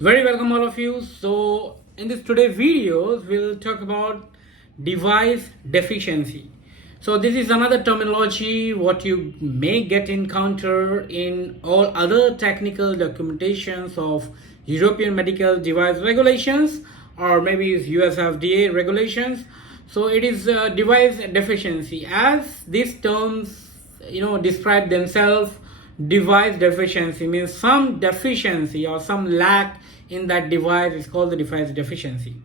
Very welcome all of you. So in this today's videos, we'll talk about device deficiency. So this is another terminology what you may get encounter in all other technical documentations of European medical device regulations or maybe it's US FDA regulations. So it is device deficiency as these terms describe themselves. Device deficiency means some deficiency or some lack in that device is called the device deficiency.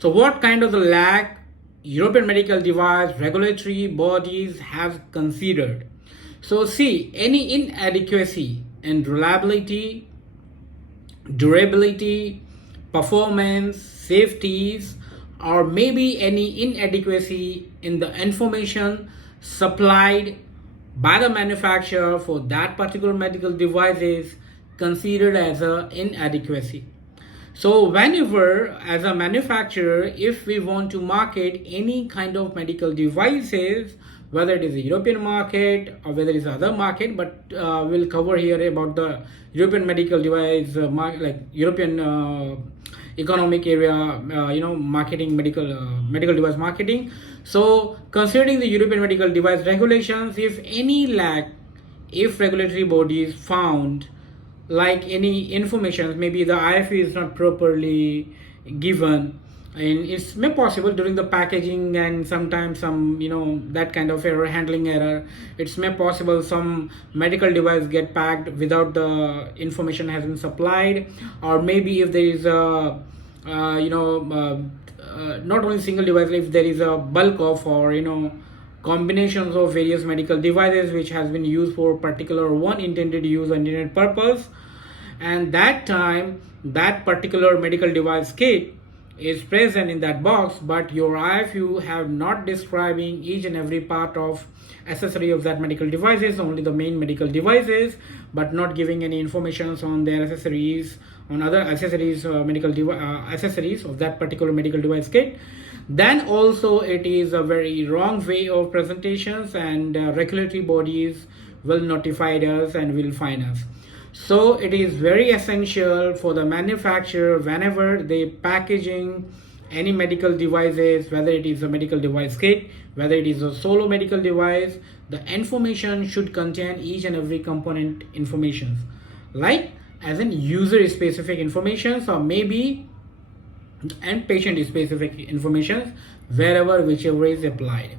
So what kind of the lack European medical device regulatory bodies have considered? So see, any inadequacy in reliability, durability, performance, safeties, or maybe any inadequacy in the information supplied by the manufacturer for that particular medical device is considered as an inadequacy. So whenever as a manufacturer, if we want to market any kind of medical devices, whether it is a European market or whether it is other market, but we'll cover here about the European medical device market, like European economic area, marketing, medical device marketing. So considering the European medical device regulations, if any lack, if regulatory bodies found like any information, maybe the IFE is not properly given, and it's may possible during the packaging and sometimes some that kind of error, handling error. It's may possible some medical device get packed without the information has been supplied, or maybe if there is a not only single device, if there is a bulk of or combinations of various medical devices which has been used for particular one intended use or intended purpose, and that time that particular medical device kit is present in that box, but your IFU have not describing each and every part of accessory of that medical devices, only the main medical devices, but not giving any information on their accessories, on other accessories, accessories of that particular medical device kit, then also it is a very wrong way of presentations, and regulatory bodies will notify us and will fine us. So it is very essential for the manufacturer whenever they packaging any medical devices, whether it is a medical device kit, whether it is a solo medical device, the information should contain each and every component information, like as in user specific information or maybe and patient specific information, wherever whichever is applied.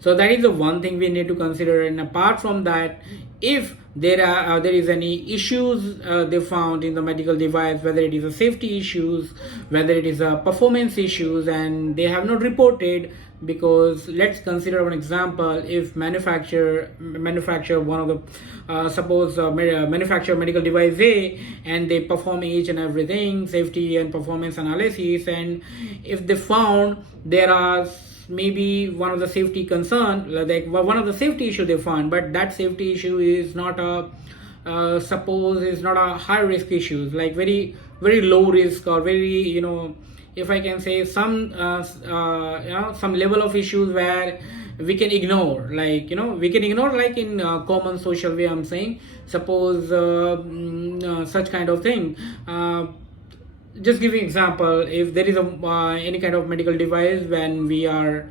So that is the one thing we need to consider. And apart from that, if there is any issues they found in the medical device, whether it is a safety issues, whether it is a performance issues, and they have not reported, because let's consider one example. If manufacture one of the manufacture medical device A, and they perform each and everything safety and performance analysis, and if they found there are maybe one of the safety concern, like one of the safety issue they found, but that safety issue is not a suppose is not a high risk issues, like very very low risk, or very if I can say some some level of issues where we can ignore, like we can ignore, like in common social way I'm saying, suppose such kind of thing. Just giving example, if there is a any kind of medical device, when we are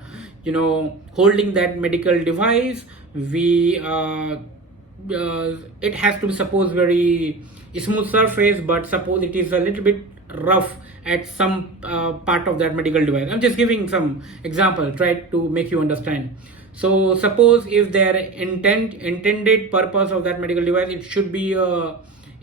holding that medical device, we it has to be suppose very smooth surface, but suppose it is a little bit rough at some part of that medical device. I'm just giving some example, try to make you understand. So suppose if their intended purpose of that medical device, it should be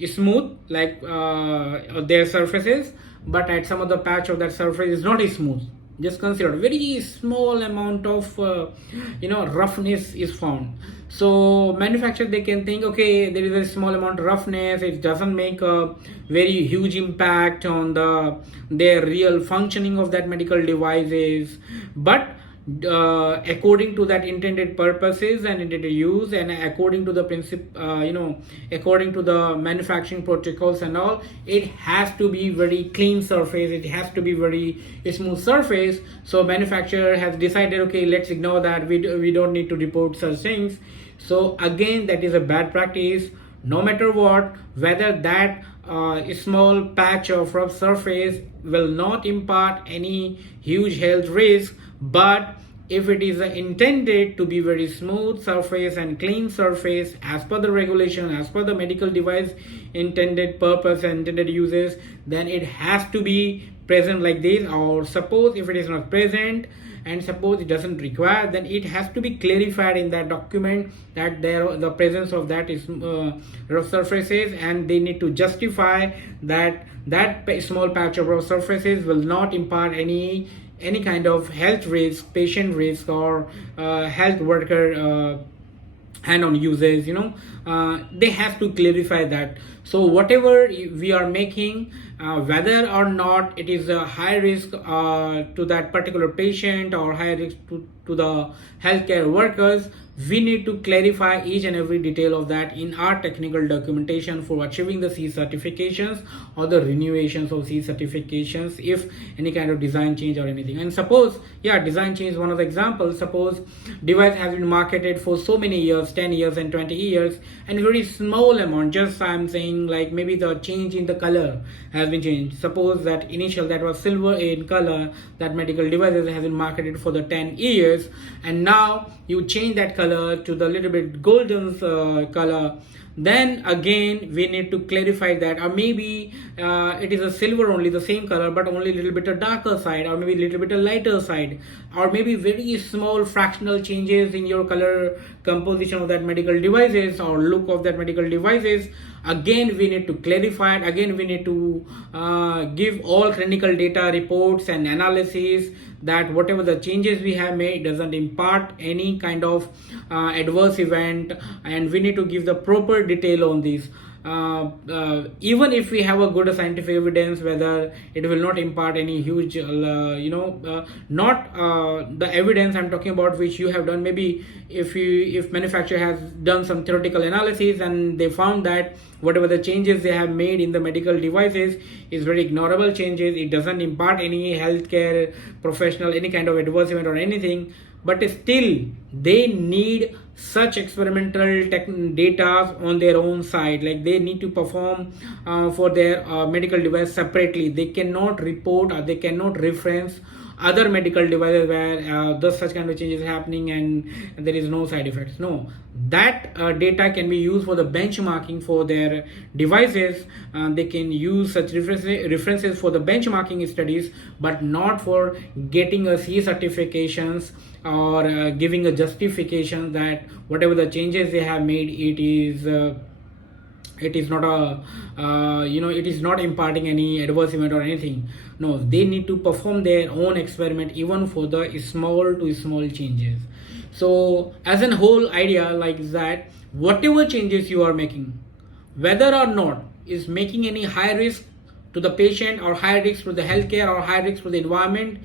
smooth, like their surfaces, but at some of the patch of that surface is not smooth. Just consider very small amount of roughness is found. So manufacturer, they can think, okay, there is a small amount of roughness, it doesn't make a very huge impact on their real functioning of that medical devices, but according to that intended purposes and intended use, and according to the principle, according to the manufacturing protocols and all, it has to be very clean surface, it has to be very smooth surface. So manufacturer has decided, okay, let's ignore that, we don't need to report such things. So again, that is a bad practice. No matter what, whether that a small patch of rough surface will not impart any huge health risk, but if it is intended to be very smooth surface and clean surface as per the regulation, as per the medical device intended purpose and intended uses, then it has to be present like this. Or suppose if it is not present and suppose it doesn't require, then it has to be clarified in that document that the presence of that is rough surfaces, and they need to justify that small patch of rough surfaces will not impart any kind of health risk, patient risk, or health worker hand-on uses. They have to clarify that. So whatever we are making, whether or not it is a high risk to that particular patient or high risk to the healthcare workers, we need to clarify each and every detail of that in our technical documentation for achieving the C certifications or the renewals of C certifications if any kind of design change or anything. And suppose, design change is one of the examples. Suppose device has been marketed for so many years, 10 years and 20 years, and very small amount, just I'm saying like maybe the change in the color has been changed. Suppose that initial that was silver in color, that medical devices has been marketed for the 10 years, and now you change that color to the little bit golden color, then again we need to clarify that. Or maybe it is a silver only, the same color, but only a little bit a darker side, or maybe a little bit a lighter side, or maybe very small fractional changes in your color composition of that medical devices or look of that medical devices. Again we need to clarify it. Again we need to give all clinical data reports and analysis that whatever the changes we have made doesn't impart any kind of adverse event, and we need to give the proper detail on this. Even if we have a good scientific evidence, whether it will not impart any huge not the evidence I'm talking about which you have done. Maybe if manufacturer has done some theoretical analysis and they found that whatever the changes they have made in the medical devices is very ignorable changes, it doesn't impart any healthcare professional any kind of adverse event or anything, but still they need such experimental data on their own side. Like they need to perform for their medical device separately. They cannot report or they cannot reference other medical devices where such kind of changes happening and there is no side effects. No, that data can be used for the benchmarking for their devices. They can use such references for the benchmarking studies, but not for getting a C certifications or giving a justification that whatever the changes they have made, it is not it is not imparting any adverse event or anything. No, they need to perform their own experiment even for the small to small changes. So as a whole idea like that, whatever changes you are making, whether or not is making any high risk to the patient or high risk to the healthcare or high risk to the environment,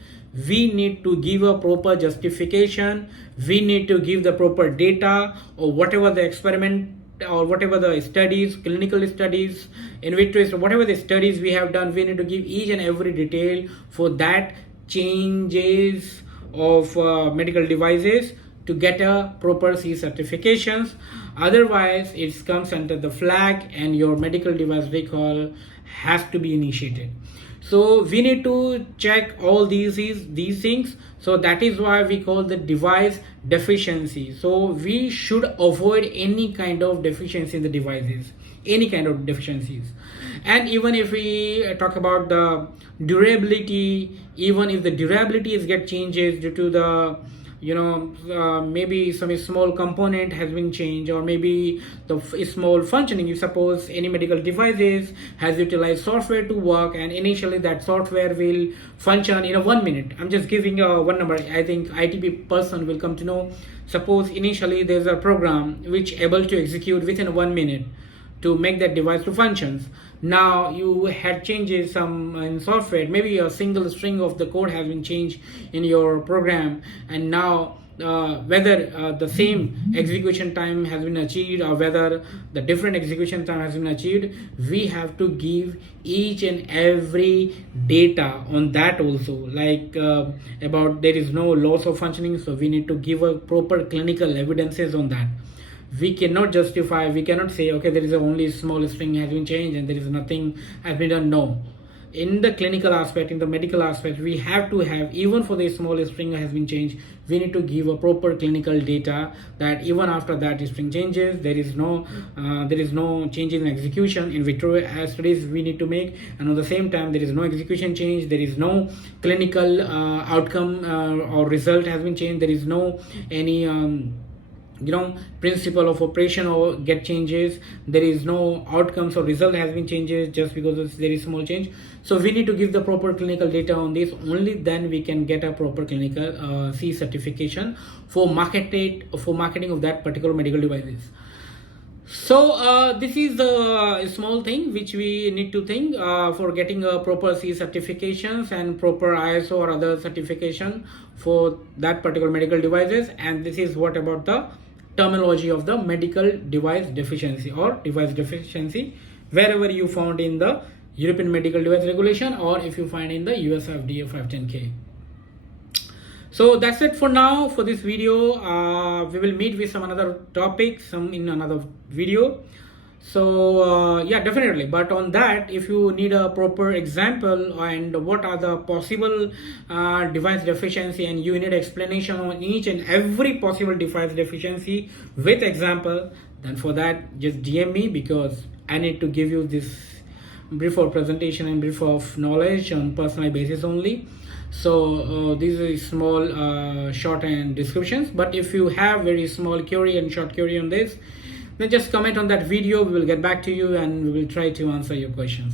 we need to give a proper justification. We need to give the proper data or whatever the experiment or whatever the studies, clinical studies, in vitro, whatever the studies we have done, we need to give each and every detail for that changes of medical devices to get a proper C certifications. Otherwise it comes under the flag and your medical device recall has to be initiated. So we need to check all these things. So that is why we call the device deficiency. So we should avoid any kind of deficiency in the devices, any kind of deficiencies. And even if we talk about the durability, even if the durability is get changes due to the maybe some small component has been changed, or maybe the small functioning. You suppose any medical devices has utilized software to work, and initially that software will function in a 1 minute. I'm just giving one number. I think ITP person will come to know. Suppose initially there's a program which able to execute within 1 minute to make that device to functions. Now you had changes some in software, maybe a single string of the code has been changed in your program, and now whether the same execution time has been achieved or whether the different execution time has been achieved, we have to give each and every data on that also, like about there is no loss of functioning, so we need to give a proper clinical evidences on that. we cannot justify, we cannot say, okay, there is only small string has been changed and there is nothing has been done. No, in the clinical aspect, in the medical aspect, we have to have, even for the small string has been changed, we need to give a proper clinical data that even after that string changes, there is no change in execution. In vitro studies we need to make, and at the same time there is no execution change, there is no clinical outcome or result has been changed, there is no any principle of operation or get changes, there is no outcomes or result has been changes just because of very small change. So we need to give the proper clinical data on this. Only then we can get a proper clinical C certification for marketing of that particular medical devices. So this is a small thing which we need to think for getting a proper C certifications and proper ISO or other certification for that particular medical devices. And this is what about the terminology of the medical device deficiency or device deficiency, wherever you found in the European Medical Device Regulation, or if you find in the US FDA 510K. So that's it for now for this video. We will meet with some another topic in another video. So yeah, definitely, but on that, if you need a proper example and what are the possible device deficiency, and you need explanation on each and every possible device deficiency with example, then for that just DM me, because I need to give you this brief of presentation and brief of knowledge on personal basis only. So these are small short and descriptions, but if you have very small query and short query on this, then just comment on that video. We will get back to you and we will try to answer your questions.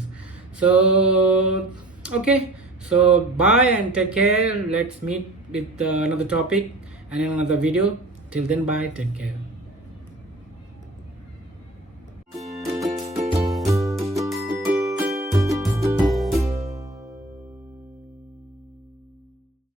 So okay, so bye and take care. Let's meet with another topic and in another video. Till then, bye, take care.